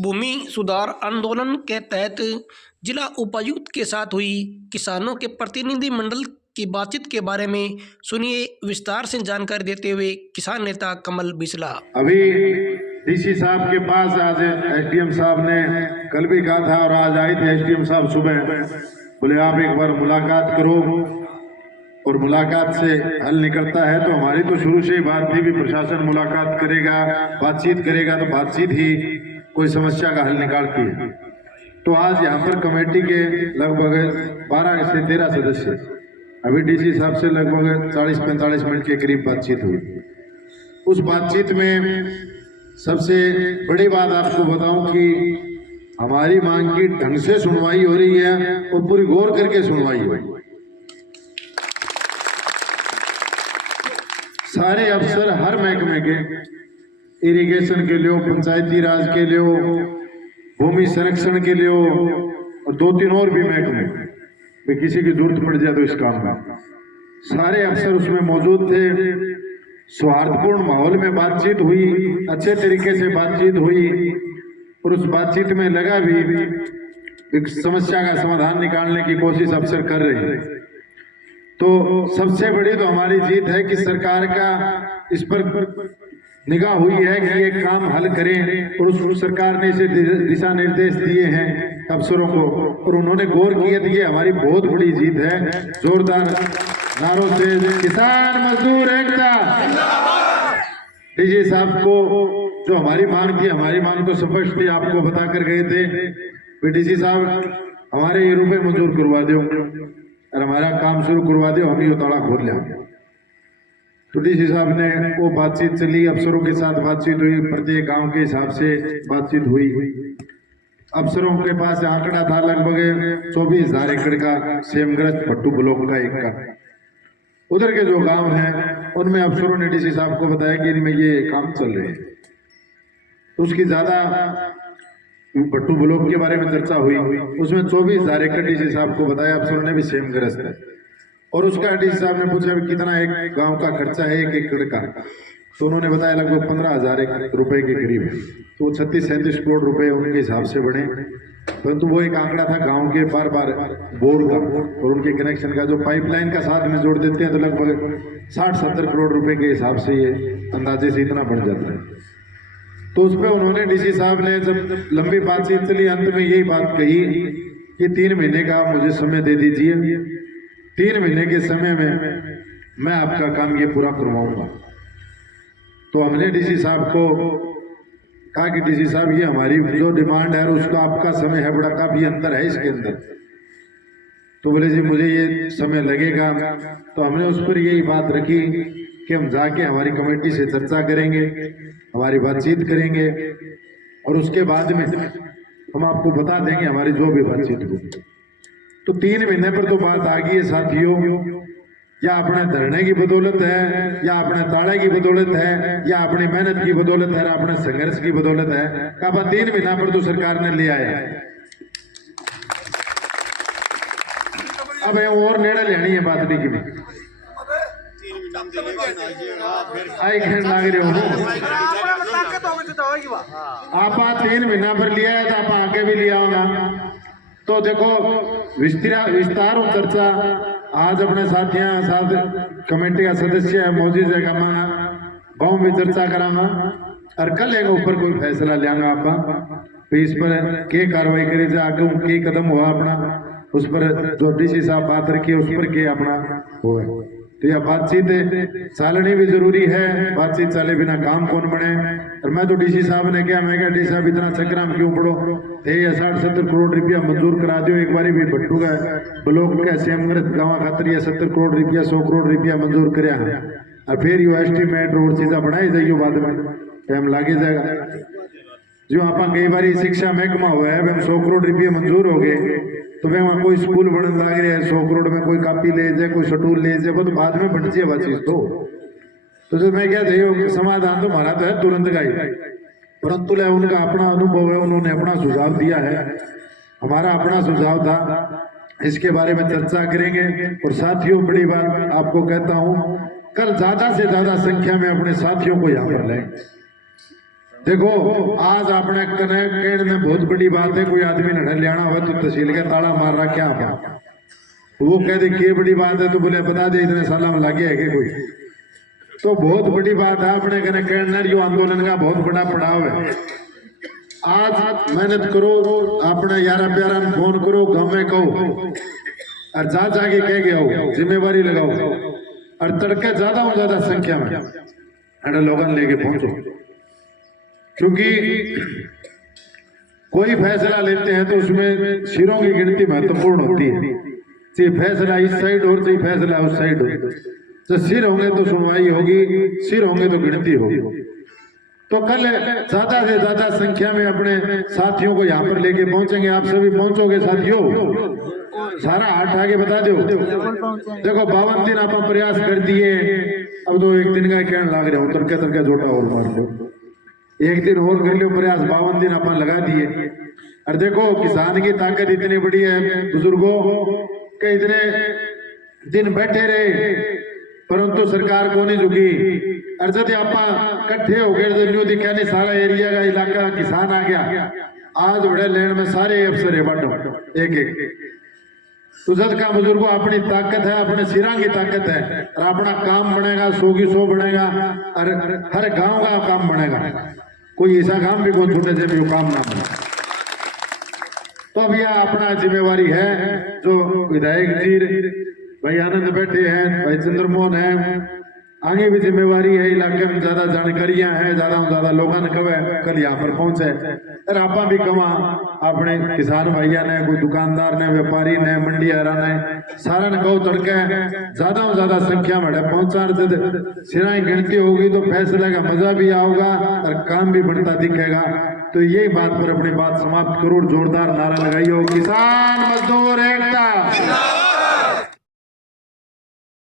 भूमि सुधार आंदोलन के तहत जिला उपायुक्त के साथ हुई किसानों के प्रतिनिधि मंडल की बातचीत के बारे में सुनिए विस्तार से जानकारी देते हुए किसान नेता कमल बिसला। अभी डीसी साहब के पास आज एसडीएम साहब ने कल भी कहा था और आज आए थे एसडीएम साहब सुबह, बोले आप एक बार मुलाकात करो और मुलाकात से हल निकलता है। तो हमारी तो शुरू से ही बात थी भी प्रशासन मुलाकात करेगा, बातचीत करेगा तो बातचीत ही कोई समस्या का हल निकालती है। तो आज यहाँ पर कमेटी के लगभग 12 से 13 सदस्य, अभी डीसी साहब से लगभग 40-45 मिनट के करीब बातचीत हुई। उस बातचीत में सबसे बड़ी बात आपको बताऊं कि हमारी मांग की ढंग से सुनवाई हो रही है और पूरी गौर करके सुनवाई हो रही है। सारे अफसर हर महकमे के, इरिगेशन के लिए, पंचायती राज के लिए, भूमि संरक्षण के लिए और 2-3 और भी महकमे में किसी की जरूरत पड़ जाए तो इस काम में सारे अफसर उसमें मौजूद थे। सौहार्दपूर्ण माहौल में बातचीत हुई, अच्छे तरीके से बातचीत हुई और उस बातचीत में लगा भी एक समस्या का समाधान निकालने की कोशिश अफसर कर रहे हैं। तो सबसे बड़ी तो हमारी जीत है कि सरकार का इस पर निगाह हुई है कि ये काम हल करें और उस सरकार ने इसे दिशा निर्देश दिए हैं अफसरों को और उन्होंने गौर किया। तो ये हमारी बहुत बड़ी जीत है। जोरदार नारों से किसान मजदूर एकता। डीजी साहब को जो हमारी मांग थी, हमारी मांग तो स्पष्ट थी, आपको बता कर गए थे। डीजी साहब हमारे ये रुपए मंजूर करवा दो और हमारा काम शुरू करवा दो, हम ये ताला खोल लें। तो डीसी साहब ने वो बातचीत चली, अफसरों के साथ बातचीत हुई, प्रत्येक गांव के हिसाब से बातचीत हुई। अफसरों के पास आंकड़ा था लगभग 24,000 एकड़ का सेमग्रस्त भट्टू ब्लॉक का एक का। उधर के जो गांव हैं उनमें अफसरों ने डीसी साहब को बताया कि इनमें ये काम चल रहे हैं। तो उसकी ज्यादा भट्टू ब्लॉक के बारे में चर्चा हुई, उसमें 24,000 एकड़ डीसी साहब को बताया, अफसरों ने भी सेमग्रस्त है। और उसका डीसी साहब ने पूछा कितना एक गांव का खर्चा है 1 एकड़ का, तो उन्होंने बताया लगभग 15,000 रुपए के करीब है। तो 36-37 करोड़ रुपए उनके हिसाब से बने, परंतु वो एक आंकड़ा था गांव के बार बोर का और उनके कनेक्शन का, जो पाइपलाइन का साथ में जोड़ देते हैं तो लगभग 60-70 करोड़ रुपए के हिसाब से ये अंदाजे से इतना बढ़ जाता है। तो उस पर उन्होंने डीसी साहब ने जब लंबी बातचीत चली, अंत में यही बात कही कि 3 महीने का मुझे समय दे दीजिए, 3 महीने के समय में मैं आपका काम ये पूरा करवाऊंगा। तो हमने डीसी साहब को कहा कि डीसी साहब ये हमारी जो डिमांड है उसका आपका समय है, बड़ा काफी अंतर है इसके अंदर। तो बोले जी मुझे ये समय लगेगा। तो हमने उस पर यही बात रखी कि हम जाके हमारी कमेटी से चर्चा करेंगे, हमारी बातचीत करेंगे और उसके बाद में हम आपको बता देंगे हमारी जो भी बातचीत हो। तो 3 महीने पर तो बात आ गई है साथियों, या अपने धरने की बदौलत है, या अपने ताड़े की बदौलत है, या अपनी मेहनत की बदौलत है, अपने संघर्ष की बदौलत है। कहा 3 महीना पर तो सरकार ने लिया है। अब और नेड़ा लेनी है बात नहीं की आई खेल लाग रहे हो आप 3 महीना पर लिया है तो आप आगे भी लिया होगा। तो देखो विस्तार और चर्चा आज अपने साथियों साथ कमेटी का सदस्य मौजूद है, गाँव में चर्चा करांगा और कल एक ऊपर कोई फैसला लेंगे आप इस पर के कार्रवाई करी जाए, आगे के कदम हुआ अपना उस पर जो डीसी साहब बात रखी है उस पर के अपना हुआ। तो यह बातचीत चलनी भी जरूरी है, बातचीत चले बिना काम कौन बने। और मैं तो डीसी साहब ने क्या, मैं क्या डीसी साहब इतना चक्कर में क्यों पड़ो, 60-70 करोड़ रुपया मंजूर करा दो एक बारी भी भट्टू का ब्लॉक का सेमग्रस्त गाँव खातर 70 करोड़ रुपया 100 करोड़ रुपया मंजूर कराया और फिर यू एस्टीमेट और चीजा बनाई जाइयो, बाद में टाइम लागे जाएगा। जो आप कई बार शिक्षा महकमा हुआ है, 100 करोड़ रुपये मंजूर हो गए तो वे वहाँ कोई स्कूल बनने लग रहे हैं 100 करोड़ में, कोई कापी ले जाए, कोई स्टूल ले जाए, वो तो बाद में बन जाए चीज। तो जो मैं क्या चाहिए समाधान तो हमारा तो है तुरंत का ही, परंतु उनका अपना अनुभव है, उन्होंने अपना सुझाव दिया है, हमारा अपना सुझाव था, इसके बारे में चर्चा करेंगे। और साथियों बड़ी बात आपको कहता हूँ, कल ज्यादा से ज्यादा संख्या में अपने साथियों को यहाँ पर लें। देखो आज अपने कनेक्ट में बहुत बड़ी बात है, कोई आदमी ने हरियाणा हो तो तहसील के ताला मार रहा क्या आप, वो कहते क्या बड़ी बात है, तो बोले बता दे इतने साल में लगे है कि कोई, तो बहुत बड़ी बात है अपने कनेक्ट जो आंदोलन का बहुत बड़ा पड़ाव है। आज मेहनत करो, अपने यारा प्यारा में फोन करो, गाँव में कहो और जा जाके कह के आओ, जिम्मेवारी लगाओ और तड़के ज्यादा संख्या में अरे लोगन लेके पहुंचो, क्योंकि कोई फैसला लेते हैं तो उसमें सिरों की गिनती महत्वपूर्ण होती है, चाहे फैसला इस साइड हो चाहे फैसला उस साइड हो, तो सिर होंगे तो सुनवाई होगी, सिर होंगे तो गिनती होगी। तो कल ज्यादा से ज्यादा संख्या में अपने साथियों को यहाँ पर लेके पहुंचेंगे, आप सभी पहुंचोगे साथियों, सारा हाथ आगे बता दो। देखो 52 दिन आप प्रयास कर दिए, अब तो एक दिन का कहने लग रहे हो, तड़के झोटा और मार दो, एक दिन और कर लो प्रयास, 52 दिन अपन लगा दिए। और देखो किसान की ताकत इतनी बड़ी है बुजुर्गों के, इतने दिन बैठे रहे परंतु सरकार को नहीं झुकी, और जब आप कट्ठे हो गए तो न्यू दिखा नहीं सारा एरिया का इलाका किसान आ गया, आज बड़े लैंड में सारे अफसर है बांटो एक एक, तो जद का बुजुर्गों अपनी ताकत है, अपने सिरा की ताकत है, और अपना काम बनेगा, 100 की 100 बनेगा, और हर गांव का काम बनेगा, कोई ऐसा काम भी कौन छोटे से भी वो काम ना बने। तो अब यह अपना जिम्मेवारी है, जो विधायक जी भाई आनंद बैठे हैं, भाई चंद्रमोहन है, आगे भी जिम्मेवारी है, इलाके में ज्यादा जानकारियां हैं, ज्यादा से ज्यादा लोगों ने कवे कल यहाँ पर पहुंचे, और आप भी कमा अपने किसान भैया ने, कोई दुकानदार ने, व्यापारी ने, मंडियारा ने, सारा ने कहो तड़के ज्यादा से ज्यादा संख्या में पहुंचा, सिराई गिनती होगी तो फैसले का मजा भी आओगा और काम भी बढ़ता दिखेगा। तो यही बात पर अपनी बात समाप्त करो, जोरदार नारा लगाइए, किसान